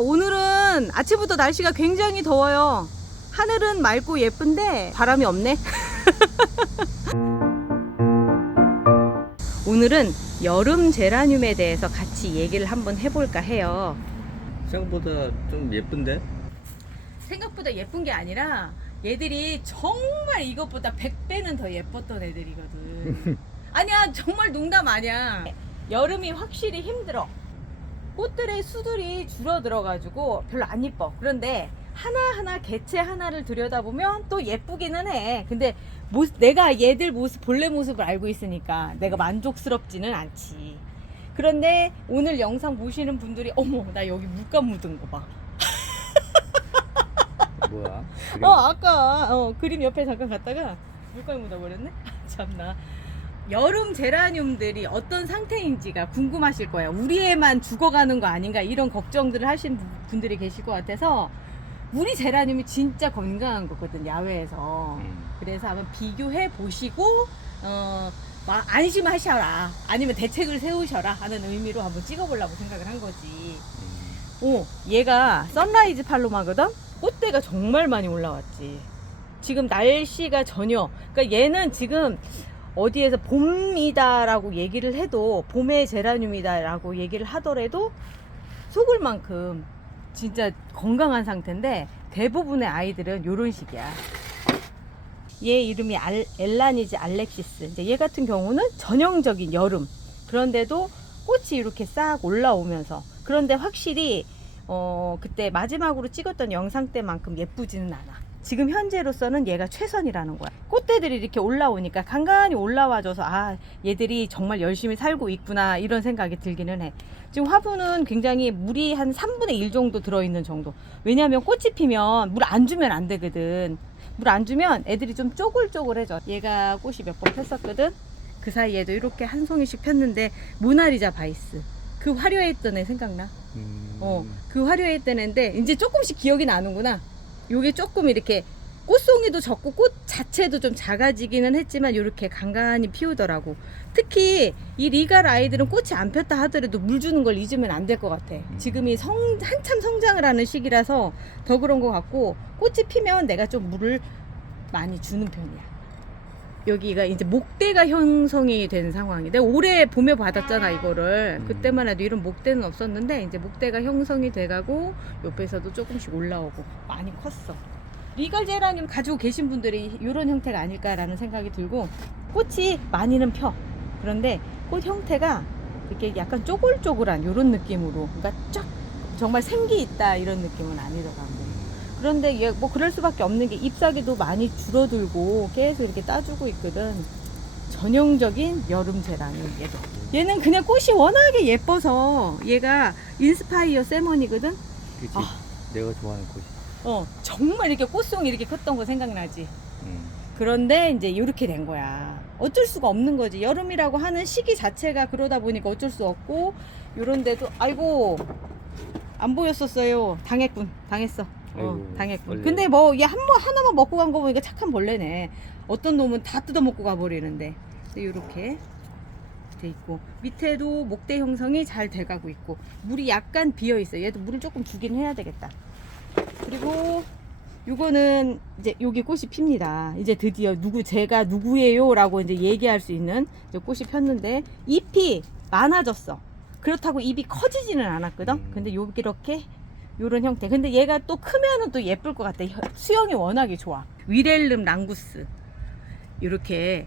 오늘은 아침부터 날씨가 굉장히 더워요. 하늘은 맑고 예쁜데 바람이 없네. 오늘은 여름 제라늄에 대해서 같이 얘기를 한번 해볼까 해요. 생각보다 좀 예쁜데? 생각보다 예쁜 게 아니라 얘들이 정말 이것보다 100배는 더 예뻤던 애들이거든. 아니야, 정말 농담 아니야. 여름이 확실히 힘들어. 꽃들의 수들이 줄어들어가지고 별로 안 이뻐. 그런데 하나하나 개체 하나를 들여다보면 또 예쁘기는 해. 근데 모습, 내가 얘들 모습, 본래 모습을 알고 있으니까 내가 만족스럽지는 않지. 그런데 오늘 영상 보시는 분들이 어머, 나 여기 물감 묻은 거 봐. 뭐야? 어 아까 어, 그림 옆에 잠깐 갔다가 물감이 묻어버렸네 참나 여름 제라늄들이 어떤 상태인지가 궁금하실 거예요 우리 애만 죽어가는 거 아닌가 이런 걱정들을 하신 분- 분들이 계실 것 같아서 우리 제라늄이 진짜 건강한 거거든 야외에서 음. 그래서 한번 비교해 보시고 어, 마- 안심하셔라 아니면 대책을 세우셔라 하는 의미로 한번 찍어보려고 생각을 한 거지 음. 오, 얘가 선라이즈 팔로마거든? 꽃대가 정말 많이 올라왔지. 지금 날씨가 전혀, 그러니까 얘는 지금 어디에서 봄이다라고 얘기를 해도, 봄의 제라늄이다라고 얘기를 하더라도 속을 만큼 진짜 건강한 상태인데, 대부분의 아이들은 요런 식이야. 얘 이름이 알, 엘라니즈 알렉시스. 이제 얘 같은 경우는 전형적인 여름. 그런데도 꽃이 이렇게 싹 올라오면서. 그런데 확실히 어, 그때 마지막으로 찍었던 영상 때만큼 예쁘지는 않아. 지금 현재로서는 얘가 최선이라는 거야. 꽃대들이 이렇게 올라오니까 간간히 올라와줘서 아, 얘들이 정말 열심히 살고 있구나 이런 생각이 들기는 해. 지금 화분은 굉장히 물이 한 3분의 1 정도 들어있는 정도. 왜냐하면 꽃이 피면 물 안 주면 안 되거든. 물 안 주면 애들이 좀 쪼글쪼글해져. 얘가 꽃이 몇 번 폈었거든. 그 사이에도 이렇게 한 송이씩 폈는데 모나리자 바이스. 그 화려했던 애 생각나? 음. 어, 그 화려했던 애인데 이제 조금씩 기억이 나는구나. 요게 조금 이렇게 꽃송이도 적고 꽃 자체도 좀 작아지기는 했지만 이렇게 간간히 피우더라고. 특히 이 리갈 아이들은 꽃이 안 폈다 하더라도 물 주는 걸 잊으면 안 될 것 같아. 지금이 성 한참 성장을 하는 시기라서 더 그런 것 같고 꽃이 피면 내가 좀 물을 많이 주는 편이야. 여기가 이제 목대가 형성이 된 상황이. 내가 올해 봄에 받았잖아 이거를. 음. 그때만 해도 이런 목대는 없었는데 이제 목대가 형성이 돼가고 옆에서도 조금씩 올라오고 많이 컸어. 리갈 제라늄 가지고 계신 분들이 이런 형태가 아닐까라는 생각이 들고 꽃이 많이는 펴. 그런데 꽃 형태가 이렇게 약간 쪼글쪼글한 이런 느낌으로 그러니까 쫙 정말 생기 있다 이런 느낌은 아니더라고. 그런데 얘 뭐 그럴 수밖에 없는 게 잎사귀도 많이 줄어들고 계속 이렇게 따주고 있거든. 전형적인 여름 제라늄 얘도. 얘는 그냥 꽃이 워낙에 예뻐서 얘가 인스파이어 세먼이거든. 그치. 아. 내가 좋아하는 꽃이. 어 정말 이렇게 꽃송이 이렇게 컸던 거 생각나지. 음. 그런데 이제 이렇게 된 거야. 어쩔 수가 없는 거지. 여름이라고 하는 시기 자체가 그러다 보니까 어쩔 수 없고 요런데도 아이고 안 보였었어요. 당했군. 당했어. 어, 아이고, 당했군. 벌레. 근데 뭐 얘 한 번 하나만 먹고 간 거 보니까 착한 벌레네. 어떤 놈은 다 뜯어 먹고 가 버리는데. 이렇게 돼 있고 밑에도 목대 형성이 잘 돼가고 있고 물이 약간 비어 있어. 얘도 물을 조금 주긴 해야 되겠다. 그리고 요거는 이제 여기 꽃이 핍니다. 이제 드디어 누구 제가 누구예요라고 이제 얘기할 수 있는 꽃이 폈는데 잎이 많아졌어. 그렇다고 잎이 커지지는 않았거든. 음. 근데 이렇게 요런 형태. 근데 얘가 또 크면은 또 예쁠 것 같아. 혀- 수영이 워낙에 좋아. 위렐름 랑구스. 이렇게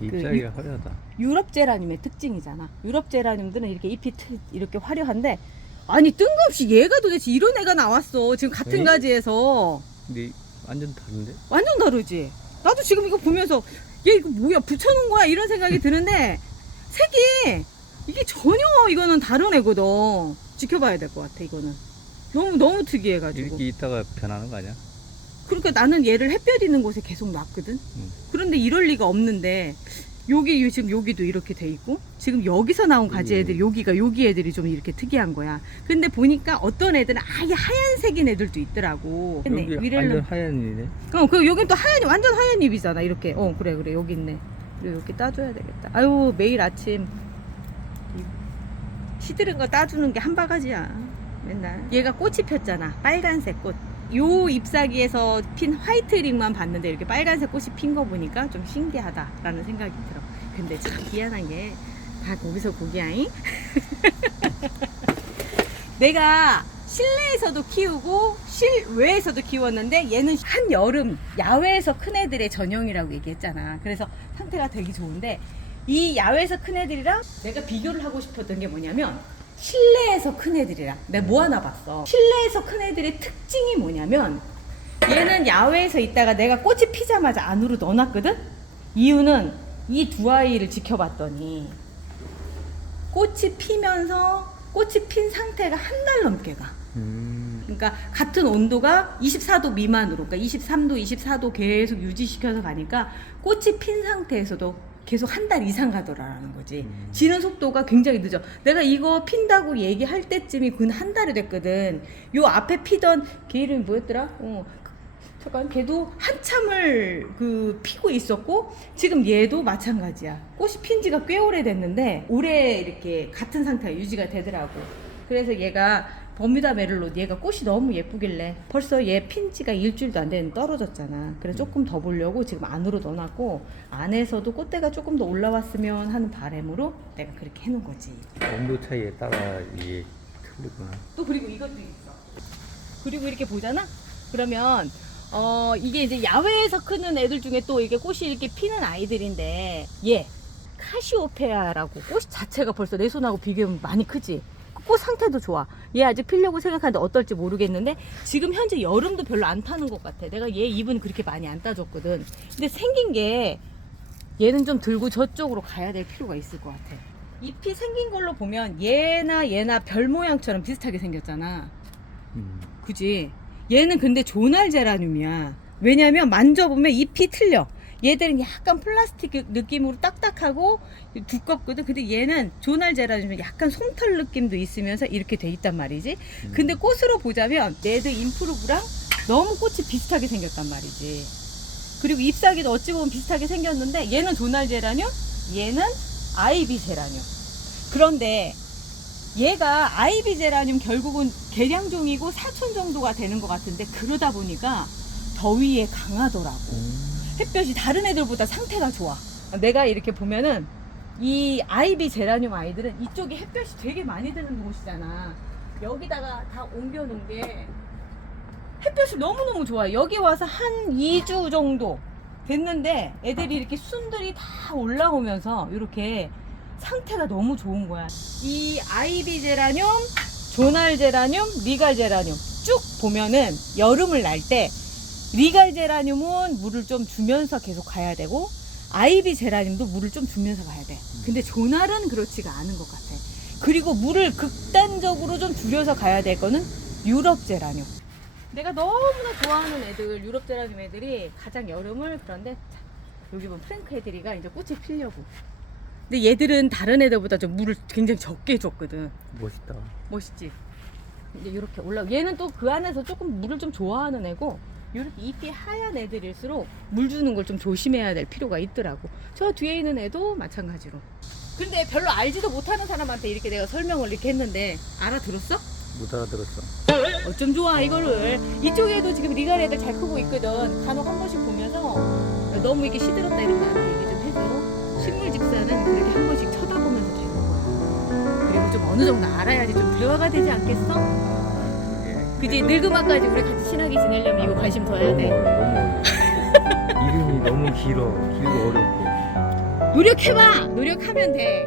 잎사귀가 화려하다. 유럽 제라늄의 특징이잖아. 유럽 제라늄들은 이렇게 잎이 트- 이렇게 화려한데 아니 뜬금없이 얘가 도대체 이런 애가 나왔어. 지금 같은 에이? 가지에서 근데 완전 다른데? 완전 다르지. 나도 지금 이거 보면서 얘 이거 뭐야 붙여놓은 거야 이런 생각이 드는데 색이 이게 전혀 이거는 다른 애거든. 지켜봐야 될 것 같아 이거는. 너무 너무 특이해가지고. 이렇게 있다가 변하는 거 아니야? 그러니까 나는 얘를 햇볕 있는 곳에 계속 놨거든. 음. 그런데 이럴 리가 없는데 여기 요- 지금 여기도 이렇게 돼 있고 지금 여기서 나온 가지 음. 애들 여기가 여기 애들이 좀 이렇게 특이한 거야. 근데 보니까 어떤 애들은 아예 하얀색인 애들도 있더라고. 근데 여기 완전 하얀 잎이네. 어, 그 여긴 또 하얀 완전 하얀 잎이잖아. 이렇게. 어, 그래 그래 여기 있네. 그리고 이렇게 따줘야 되겠다. 아유 매일 아침 이 시들은 거 따주는 게 한 바가지야. 맨날. 얘가 꽃이 폈잖아. 빨간색 꽃. 요 잎사귀에서 핀 화이트 링만 봤는데 이렇게 빨간색 꽃이 핀 거 보니까 좀 신기하다라는 생각이 들어. 근데 참 미안한 게 다 거기서 고기야잉. 내가 실내에서도 키우고 실외에서도 키웠는데 얘는 한 여름 야외에서 큰 애들의 전용이라고 얘기했잖아. 그래서 상태가 되게 좋은데 이 야외에서 큰 애들이랑 내가 비교를 하고 싶었던 게 뭐냐면 실내에서 큰 애들이랑 내가 모아놔봤어. 실내에서 큰 애들의 특징이 뭐냐면 얘는 야외에서 있다가 내가 꽃이 피자마자 안으로 넣어놨거든? 이유는 이 두 아이를 지켜봤더니 꽃이 피면서 꽃이 핀 상태가 한 달 넘게 가. 음. 그러니까 같은 온도가 24도 미만으로, 그러니까 23도, 24도 계속 유지시켜서 가니까 꽃이 핀 상태에서도 계속 한 달 이상 가더라라는 거지. 음. 지는 속도가 굉장히 늦어. 내가 이거 핀다고 얘기할 때쯤이 근 한 달이 됐거든. 요 앞에 피던 걔 이름이 뭐였더라? 어, 그- 잠깐 걔도 한참을 그 피고 있었고 지금 얘도 마찬가지야. 꽃이 핀 지가 꽤 오래 됐는데 올해 이렇게 같은 상태가 유지가 되더라고. 그래서 얘가 버뮤다 메를로 얘가 꽃이 너무 예쁘길래 벌써 얘 핀 지가 일주일도 안 되는 떨어졌잖아. 그래서 조금 더 보려고 지금 안으로 넣어놨고 안에서도 꽃대가 조금 더 올라왔으면 하는 바람으로 내가 그렇게 해놓은 거지. 온도 차이에 따라 이게 틀리구나. 또 그리고 이것도 있어. 그리고 이렇게 보잖아? 그러면 어 이게 이제 야외에서 크는 애들 중에 또 이게 꽃이 이렇게 피는 아이들인데 얘 카시오페아라고 꽃 자체가 벌써 내 손하고 비교하면 많이 크지. 그꽃 상태도 좋아. 얘 아직 피려고 생각하는데 어떨지 모르겠는데 지금 현재 여름도 별로 안 타는 것 같아. 내가 얘 입은 그렇게 많이 안 따줬거든. 근데 생긴 게 얘는 좀 들고 저쪽으로 가야 될 필요가 있을 것 같아. 잎이 생긴 걸로 보면 얘나 얘나 별 모양처럼 비슷하게 생겼잖아. 음. 그지? 얘는 근데 조날 제라늄이야. 왜냐면 만져보면 잎이 틀려. 얘들은 약간 플라스틱 느낌으로 딱딱하고 두껍거든. 근데 얘는 조날 제라늄은 약간 솜털 느낌도 있으면서 이렇게 돼 있단 말이지. 음. 근데 꽃으로 보자면 레드 임프루브랑 너무 꽃이 비슷하게 생겼단 말이지. 그리고 잎사귀도 어찌 보면 비슷하게 생겼는데 얘는 조날 제라늄, 얘는 아이비 제라늄. 그런데 얘가 아이비 제라늄 결국은 개량종이고 사촌 정도가 되는 것 같은데 그러다 보니까 더위에 강하더라고. 음. 햇볕이 다른 애들보다 상태가 좋아. 내가 이렇게 보면은 이 아이비 제라늄 아이들은 이쪽에 햇볕이 되게 많이 드는 곳이잖아. 여기다가 다 옮겨놓은 게 햇볕이 너무너무 좋아. 여기 와서 한 2주 정도 됐는데 애들이 이렇게 순들이 다 올라오면서 이렇게 상태가 너무 좋은 거야. 이 아이비 제라늄, 조날 제라늄, 리갈 제라늄 쭉 보면은 여름을 날 때 리갈 제라늄은 물을 좀 주면서 계속 가야 되고 아이비 제라늄도 물을 좀 주면서 가야 돼. 근데 조날은 그렇지가 않은 것 같아. 그리고 물을 극단적으로 좀 줄여서 가야 될 거는 유럽 제라늄. 내가 너무나 좋아하는 애들, 유럽 제라늄 애들이 가장 여름을 그런데 자, 여기 보면 프랭크 애들이가 이제 꽃이 피려고. 근데 얘들은 다른 애들보다 좀 물을 굉장히 적게 줬거든. 멋있다. 멋있지? 이제 이렇게 올라. 얘는 또 그 안에서 조금 물을 좀 좋아하는 애고, 이렇게 잎이 하얀 애들일수록 물 주는 걸 좀 조심해야 될 필요가 있더라고. 저 뒤에 있는 애도 마찬가지로. 근데 별로 알지도 못하는 사람한테 이렇게 내가 설명을 이렇게 했는데 알아들었어? 못 알아들었어. 어쩜 좋아 이거를 이쪽에도 지금 리갈 애들 잘 크고 있거든 간혹 한 번씩 보면서 너무 이게 시들었다 이런 나한테 얘기 좀 해줘 식물 집사는 그렇게 한 번씩 쳐다보면서 되는 거야 그리고 좀 어느 정도 알아야지 좀 대화가 되지 않겠어? 그지 늙음아까지 우리 같이 친하게 지내려면 이거 관심 더 해야 너무 돼 어려워, 너무 어려워. 이름이 너무 길어. 길고 어렵고. 노력해봐 노력하면 돼